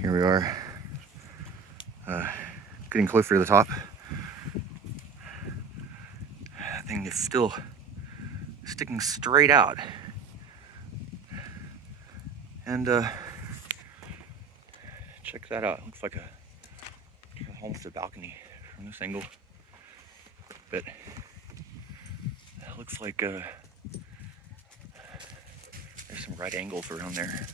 Here we are, getting closer to the top. That thing is still sticking straight out. And check that out. It looks like almost a balcony from this angle. But it looks like there's some right angles around there.